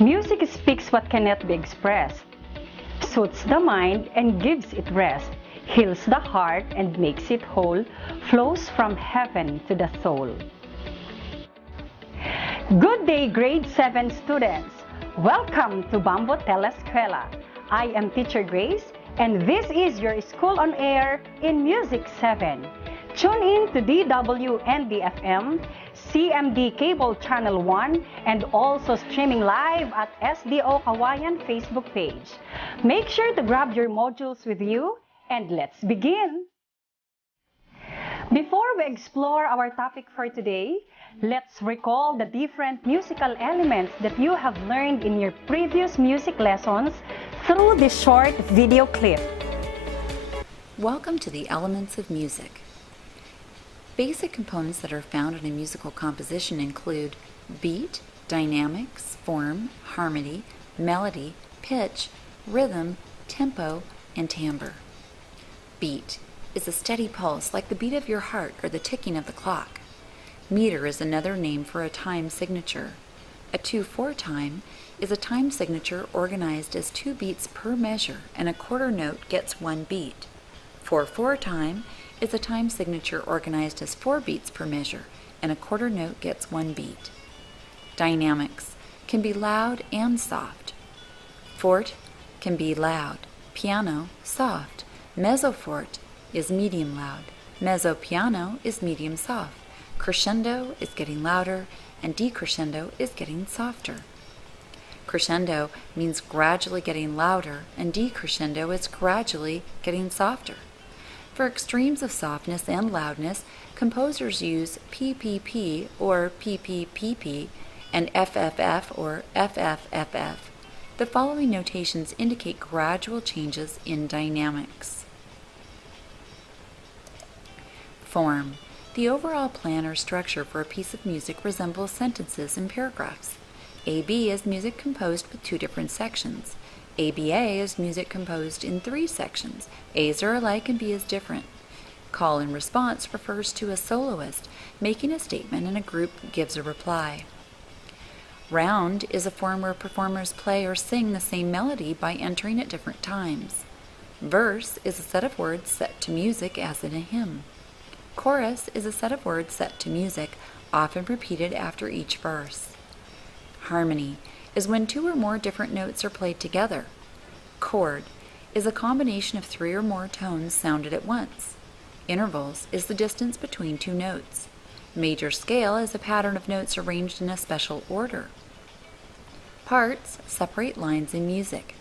Music speaks what cannot be expressed, soothes the mind and gives it rest, heals the heart and makes it whole, flows from heaven to the soul. Good day, grade 7 students. Welcome to 𝗙𝗏𝗧𝗏𝗏𝗡 Escuela. I am Teacher Grace, and this is your School on Air in Music 7. Tune in to DWND-FM, CMD Cable Channel 1, and also streaming live at SDO Cauayan Facebook page. Make sure to grab your modules with you, and let's begin! Before we explore our topic for today, let's recall the different musical elements that you have learned in your previous music lessons through this short video clip. Welcome to the Elements of Music. Basic components that are found in a musical composition include beat, dynamics, form, harmony, melody, pitch, rhythm, tempo, and timbre. Beat is a steady pulse like the beat of your heart or the ticking of the clock. Meter is another name for a time signature. A 2/4 time is a time signature organized as 2 beats per measure, and a quarter note gets 1 beat. 4/4 time is a time signature organized as 4 beats per measure, and a quarter note gets 1 beat. Dynamics can be loud and soft. Forte can be loud, piano soft, mezzo forte is medium loud, mezzo piano is medium soft, crescendo is getting louder, and decrescendo is getting softer. Crescendo means gradually getting louder, and decrescendo is gradually getting softer. For extremes of softness and loudness, composers use PPP or PPPP and FFF or FFFF. The following notations indicate gradual changes in dynamics. Form. The overall plan or structure for a piece of music resembles sentences and paragraphs. AB is music composed with 2 different sections. ABA is music composed in 3 sections. A's are alike and B is different. Call and response refers to a soloist making a statement and a group gives a reply. Round is a form where performers play or sing the same melody by entering at different times. Verse is a set of words set to music as in a hymn. Chorus is a set of words set to music, often repeated after each verse. Harmony is when 2 or more different notes are played together. Chord is a combination of 3 or more tones sounded at once. Intervals is the distance between 2 notes. Major scale is a pattern of notes arranged in a special order. Parts separate lines in music.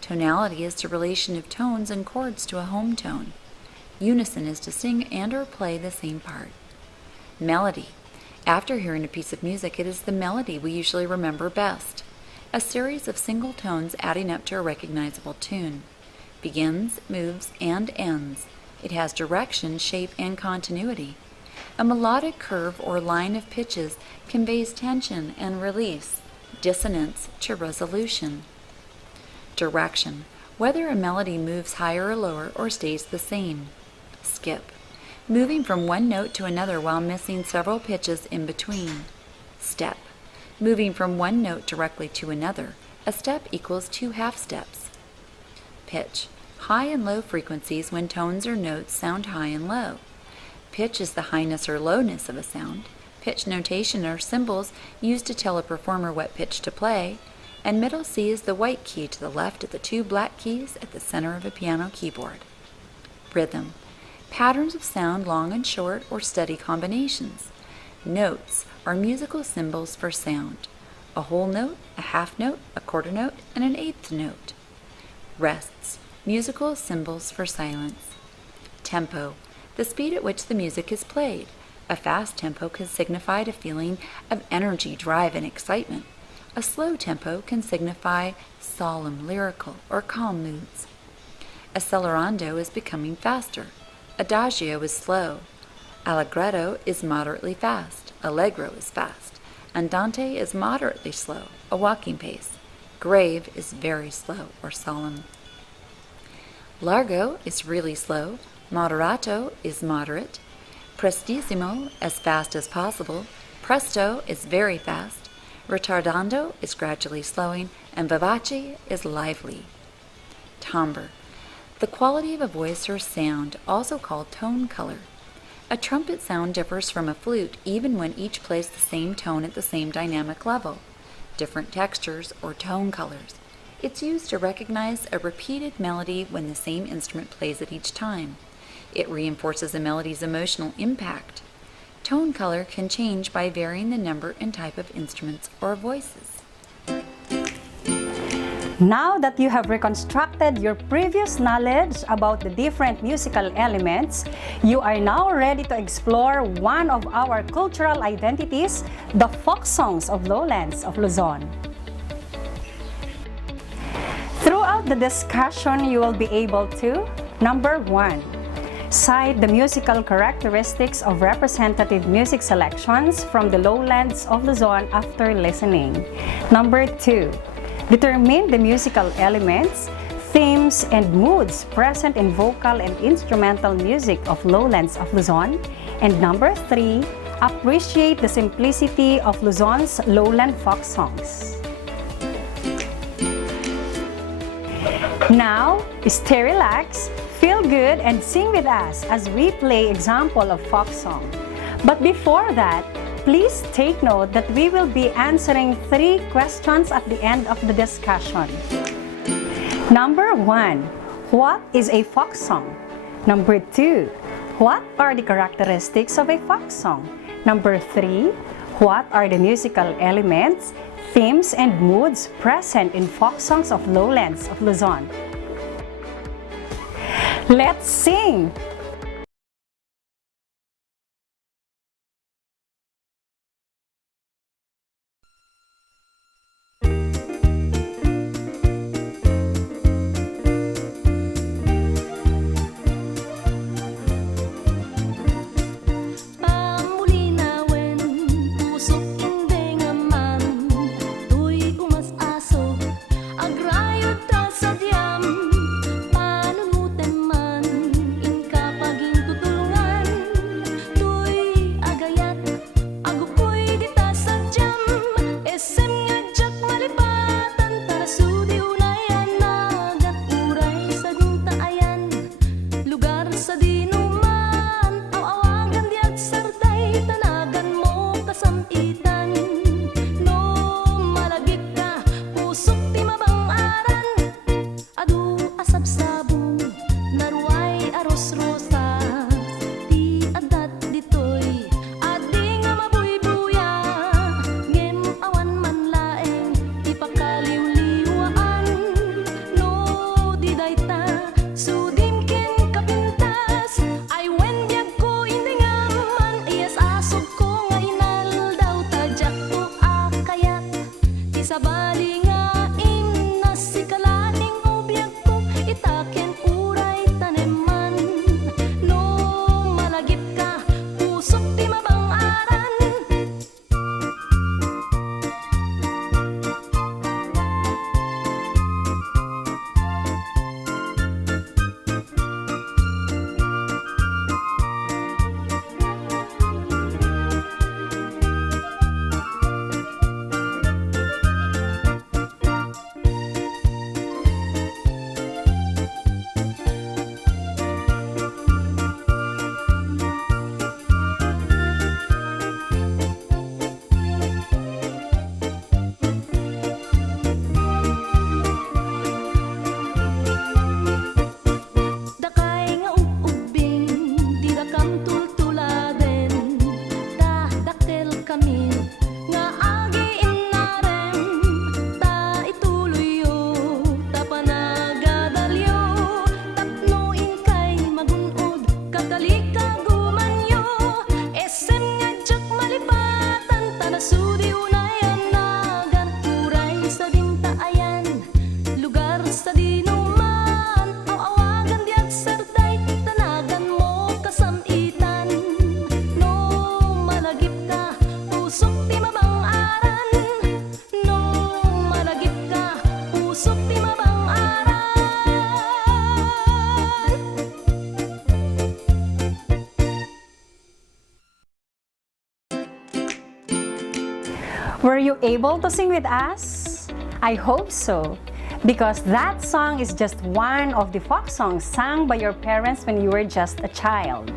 Tonality is the relation of tones and chords to a home tone. Unison is to sing and or play the same part. Melody. After hearing a piece of music, it is the melody we usually remember best. A series of single tones adding up to a recognizable tune. Begins, moves, and ends. It has direction, shape, and continuity. A melodic curve or line of pitches conveys tension and release, dissonance to resolution. Direction. Whether a melody moves higher or lower or stays the same. Skip. Moving from one note to another while missing several pitches in between. Step. Moving from one note directly to another. A step equals 2 half steps. Pitch. High and low frequencies when tones or notes sound high and low. Pitch is the highness or lowness of a sound. Pitch notation are symbols used to tell a performer what pitch to play. And middle C is the white key to the left of the 2 black keys at the center of a piano keyboard. Rhythm. Patterns of sound, long and short, or steady combinations. Notes are musical symbols for sound. A whole note, a half note, a quarter note, and an eighth note. Rests. Musical symbols for silence. Tempo. The speed at which the music is played. A fast tempo can signify a feeling of energy, drive, and excitement. A slow tempo can signify solemn, lyrical, or calm moods. Accelerando is becoming faster. Adagio is slow. Allegretto is moderately fast. Allegro is fast. Andante is moderately slow, a walking pace. Grave is very slow or solemn. Largo is really slow. Moderato is moderate. Prestissimo, as fast as possible. Presto is very fast. Retardando is gradually slowing, and vivace is lively. Timbre. The quality of a voice or sound, also called tone color. A trumpet sound differs from a flute even when each plays the same tone at the same dynamic level. Different textures or tone colors. It's used to recognize a repeated melody when the same instrument plays it each time. It reinforces a melody's emotional impact. Tone color can change by varying the number and type of instruments or voices. Now that you have reconstructed your previous knowledge about the different musical elements, you are now ready to explore one of our cultural identities, the folk songs of Lowlands of Luzon. Throughout the discussion, you will be able to, number 1, cite the musical characteristics of representative music selections from the Lowlands of Luzon after listening. Number 2, determine the musical elements, themes, and moods present in vocal and instrumental music of Lowlands of Luzon. And number 3, appreciate the simplicity of Luzon's lowland folk songs. Now, stay relaxed, feel good, and sing with us as we play example of folk song. But before that, please take note that we will be answering 3 questions at the end of the discussion. Number 1, what is a folk song? Number 2, what are the characteristics of a folk song? Number 3, what are the musical elements, themes, and moods present in folk songs of Lowlands of Luzon? Let's sing! you able to sing with us? I hope so, because that song is just one of the folk songs sung by your parents when you were just a child.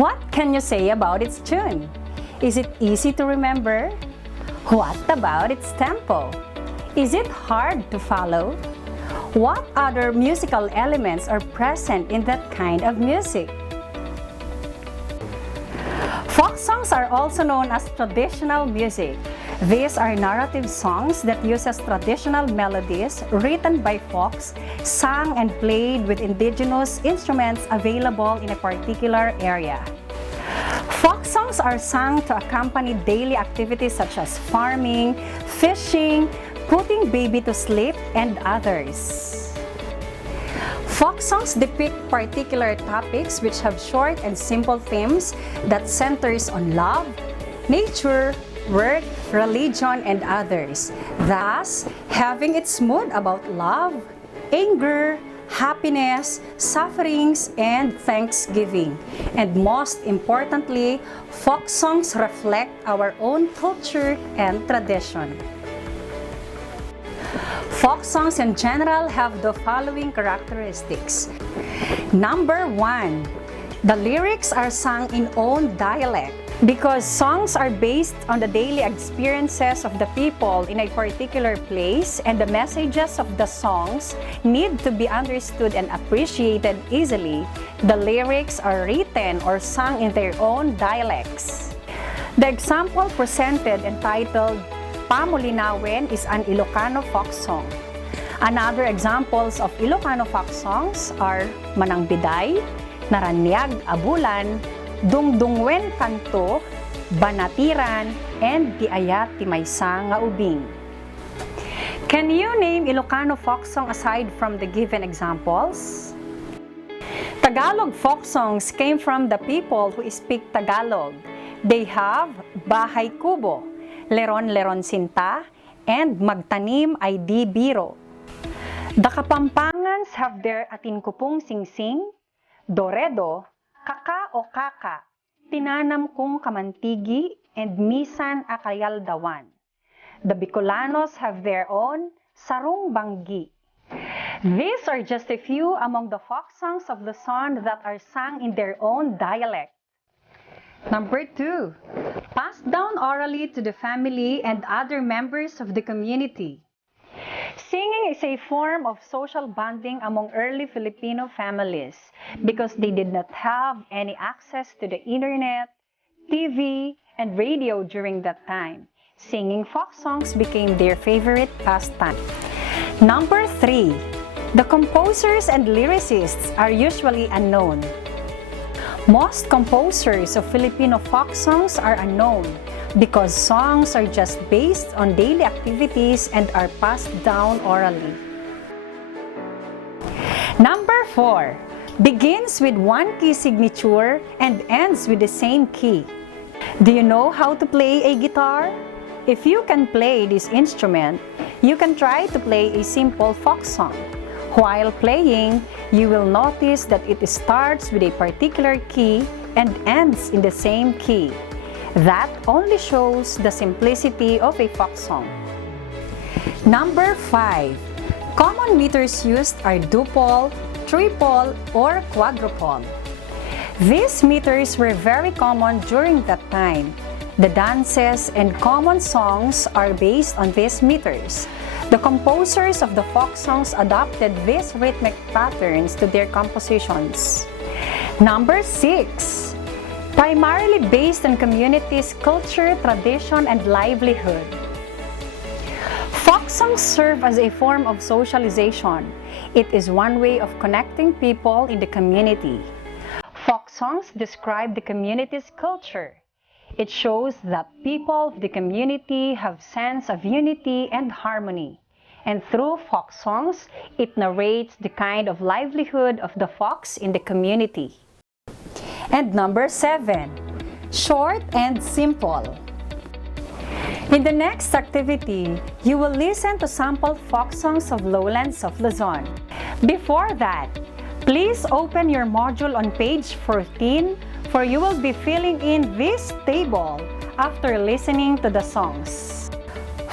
What can you say about its tune? Is it easy to remember? What about its tempo? Is it hard to follow? What other musical elements are present in that kind of music? Folk songs are also known as traditional music. These are narrative songs that uses traditional melodies written by folks, sung and played with indigenous instruments available in a particular area. Folk songs are sung to accompany daily activities such as farming, fishing, putting baby to sleep, and others. Folk songs depict particular topics which have short and simple themes that centers on love, nature, work, religion, and others, thus having its mood about love, anger, happiness, sufferings, and thanksgiving. And most importantly, folk songs reflect our own culture and tradition. Folk songs in general have the following characteristics. Number 1, the lyrics are sung in own dialect. Because songs are based on the daily experiences of the people in a particular place, and the messages of the songs need to be understood and appreciated easily, the lyrics are written or sung in their own dialects. The example presented entitled Pamulinawin is an Ilocano folk song. Another examples of Ilocano folk songs are Manangbiday, Naranyag Abulan, Dungdungwen Kanto, Banatiran, and 𝗙𝗘𝗟𝗞. Can you name Ilocano folk song aside from the given examples? Tagalog folk songs came from the people who speak Tagalog. They have Bahay Kubo, Leron-Leron Sinta, and Magtanim ay di biro. The Kapampangans have their Atin-Kupong Singsing, Doredo, Kaka o Kaka, Tinanam kong Kamantigi, and Misan Akayaldawan. The Bicolanos have their own Sarong Banggi. These are just a few among the folk songs of Luzon that are sung in their own dialect. Number 2, passed down orally to the family and other members of the community. Singing is a form of social bonding among early Filipino families because they did not have any access to the internet, TV, and radio during that time. Singing folk songs became their favorite pastime. Number 3, the composers and lyricists are usually unknown. Most composers of Filipino folk songs are unknown because songs are just based on daily activities and are passed down orally. Number 4, begins with one key signature and ends with the same key. Do you know how to play a guitar? If you can play this instrument, you can try to play a simple folk song. While playing, you will notice that it starts with a particular key and ends in the same key. That only shows the simplicity of a folk song. Number 5, common meters used are duple, triple, or quadruple. These meters were very common during that time. The dances and common songs are based on these meters. The composers of the folk songs adopted these rhythmic patterns to their compositions. Number 6, primarily based on communities' culture, tradition, and livelihood. Folk songs serve as a form of socialization. It is one way of connecting people in the community. Folk songs describe the community's culture. It shows that people of the community have sense of unity and harmony. And through folk songs, it narrates the kind of livelihood of the folks in the community. And number 7, short and simple. In the next activity, you will listen to sample folk songs of Lowlands of Luzon. Before that, please open your module on page 14, for you will be filling in this table after listening to the songs.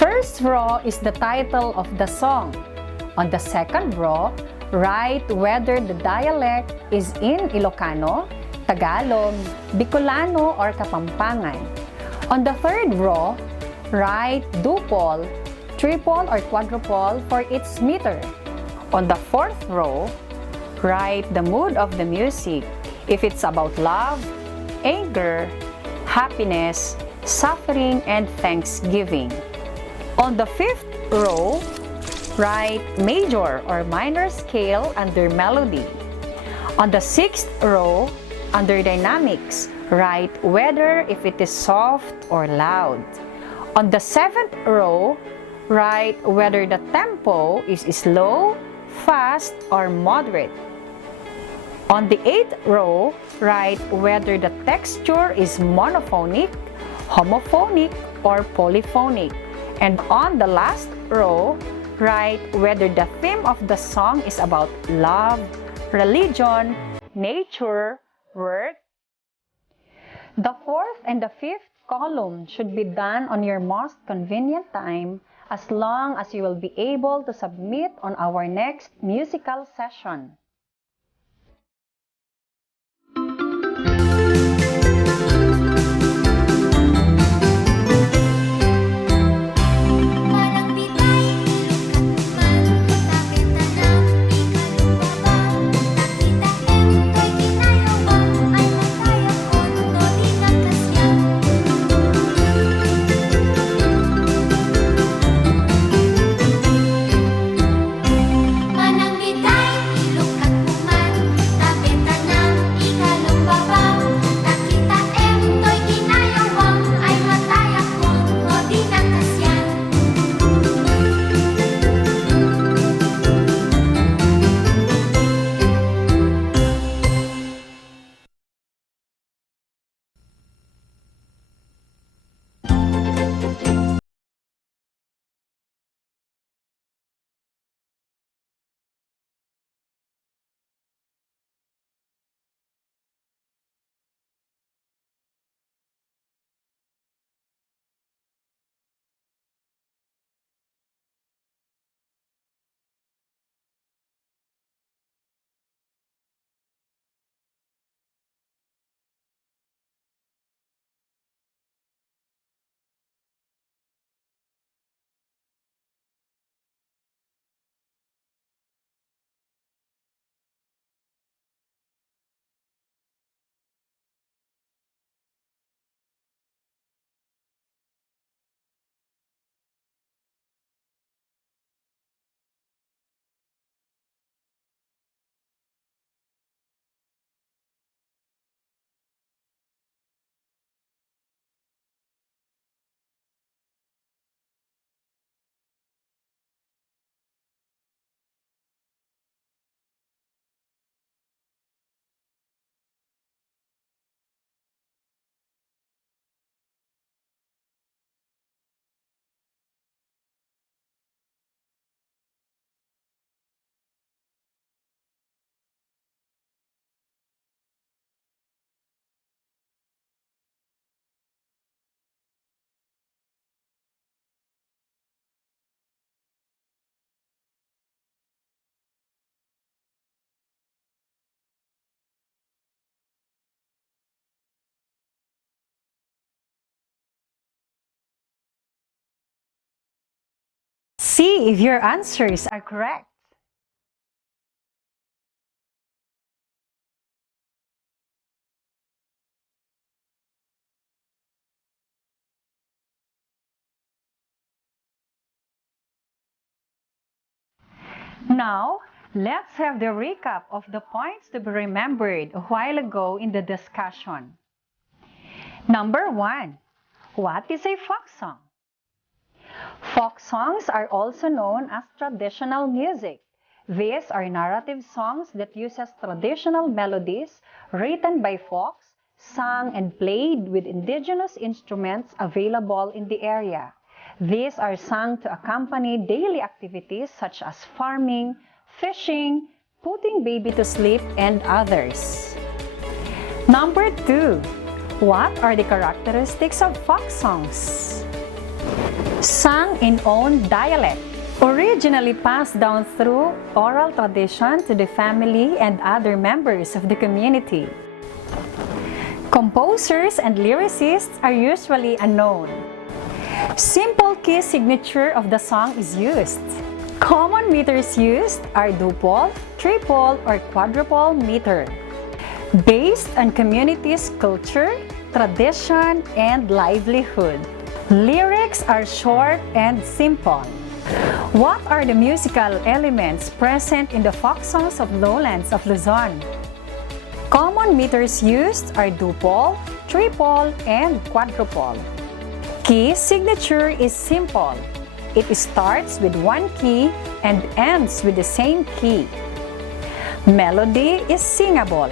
first row is the title of the song. On the second row, write whether the dialect is in Ilocano, Tagalog, Bicolano, or Kapampangan. On the third row, write duple, triple, or quadruple for its meter. On the fourth row, write the mood of the music, if it's about love, anger, happiness, suffering, and thanksgiving. On the fifth row, write major or minor scale under melody. On the sixth row, under dynamics, write whether if it is soft or loud. On the seventh row, write whether the tempo is slow, fast, or moderate. On the eighth row, write whether the texture is monophonic, homophonic, or polyphonic. And on the last row, write whether the theme of the song is about love, religion, nature, work. The fourth and the fifth column should be done on your most convenient time, as long as you will be able to submit on our next musical session. See if your answers are correct. Now, let's have the recap of the points to be remembered a while ago in the discussion. Number 1. What is a folk song? Folk songs are also known as traditional music. These are narrative songs that uses traditional melodies written by folks, sung and played with indigenous instruments available in the area. These are sung to accompany daily activities such as farming, fishing, putting baby to sleep, and others. Number 2. What are the characteristics of folk songs? Sung in own dialect. Originally passed down through oral tradition to the family and other members of the community. Composers and lyricists are usually unknown. Simple key signature of the song is used. Common meters used are duple, triple, or quadruple meter, based on community's culture, tradition, and livelihood. Lyrics are short and simple. What are the musical elements present in the Folksongs of Lowlands of Luzon? Common meters used are duple, triple, and quadruple. Key signature is simple. It starts with one key and ends with the same key. Melody is singable.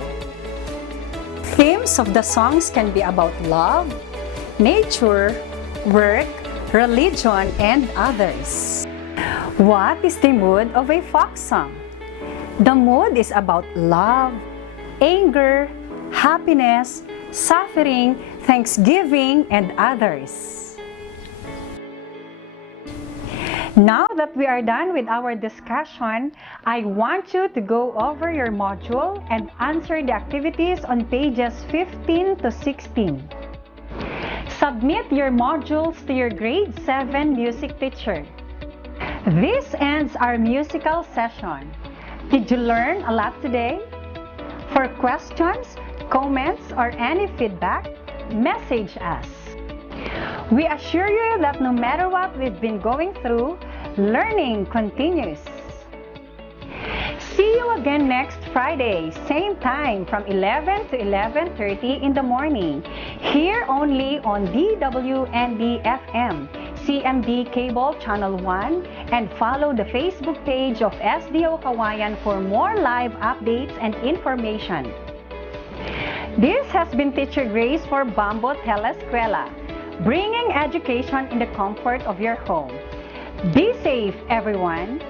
Themes of the songs can be about love, nature, work, religion, and others. What is the mood of a folk song? The mood is about love, anger, happiness, suffering, thanksgiving, and others. Now that we are done with our discussion, I want you to go over your module and answer the activities on pages 15 to 16. Submit your modules to your grade 7 music teacher. This ends our musical session. Did you learn a lot today? For questions, comments, or any feedback, message us. We assure you that no matter what we've been going through, learning continues. See you again next Friday, same time from 11 to 11:30 in the morning, here only on DWND-FM, CMD Cable Channel 1, and follow the Facebook page of SDO Cauayan for more live updates and information. This has been Teacher Grace for 𝗙𝗏𝗏𝗧𝗏𝗏𝗏𝗏, bringing education in the comfort of your home. Be safe, everyone.